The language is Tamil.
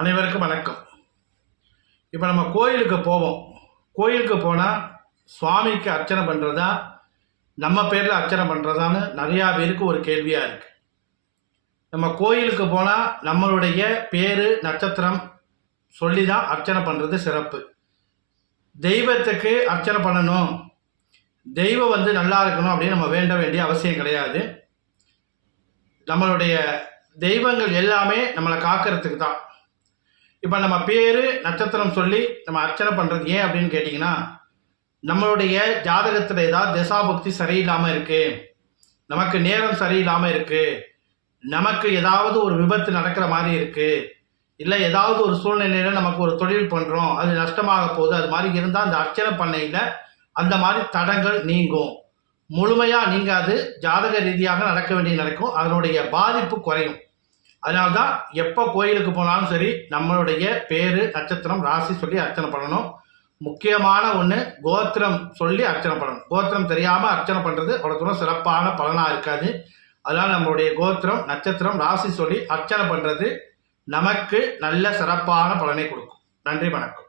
அனைவருக்கும் வணக்கம். இப்போ நம்ம கோயிலுக்கு போவோம். கோயிலுக்கு போனால் சுவாமிக்கு அர்ச்சனை பண்ணுறதா நம்ம பேரில் அர்ச்சனை பண்ணுறதான்னு நிறையா பேருக்கு ஒரு கேள்வியாக இருக்குது. நம்ம கோயிலுக்கு போனால் நம்மளுடைய பேர் நட்சத்திரம் சொல்லி தான் அர்ச்சனை பண்ணுறது சிறப்பு. தெய்வத்துக்கு அர்ச்சனை பண்ணணும், தெய்வம் நல்லா இருக்கணும் அப்படின்னு நம்ம வேண்ட வேண்டிய அவசியம் கிடையாது. நம்மளுடைய தெய்வங்கள் எல்லாமே நம்மளை காக்கிறதுக்கு தான். இப்போ நம்ம பேர் நட்சத்திரம் சொல்லி நம்ம அர்ச்சனை பண்ணுறது ஏன் அப்படின்னு கேட்டிங்கன்னா, நம்மளுடைய ஜாதகத்தில் ஏதாவது திசாபக்தி சரியில்லாமல் இருக்குது, நமக்கு நேரம் சரியில்லாமல் இருக்குது, நமக்கு ஏதாவது ஒரு விபத்து நடக்கிற மாதிரி இருக்குது, இல்லை ஏதாவது ஒரு சூழ்நிலையில் நமக்கு ஒரு தொழில் பண்ணுறோம் அது நஷ்டமாக போகுது, அது மாதிரி இருந்தால் அந்த அர்ச்சனை பண்ணையில் அந்த மாதிரி தடங்கள் நீங்கும். முழுமையாக நீங்காது, ஜாதக ரீதியாக நடக்க வேண்டிய நடக்கும், அதனுடைய பாதிப்பு குறையும். அதனால்தான் எப்போ கோயிலுக்கு போனாலும் சரி நம்மளுடைய பேர் நட்சத்திரம் ராசி சொல்லி அர்ச்சனை பண்ணணும். முக்கியமான ஒன்று கோத்திரம் சொல்லி அர்ச்சனை பண்ணணும். கோத்திரம் தெரியாமல் அர்ச்சனை பண்ணுறது அவ்வளோ தூரம் சிறப்பான பலனாக இருக்காது. அதனால் நம்மளுடைய கோத்திரம் நட்சத்திரம் ராசி சொல்லி அர்ச்சனை பண்ணுறது நமக்கு நல்ல சிறப்பான பலனை கொடுக்கும். நன்றி, வணக்கம்.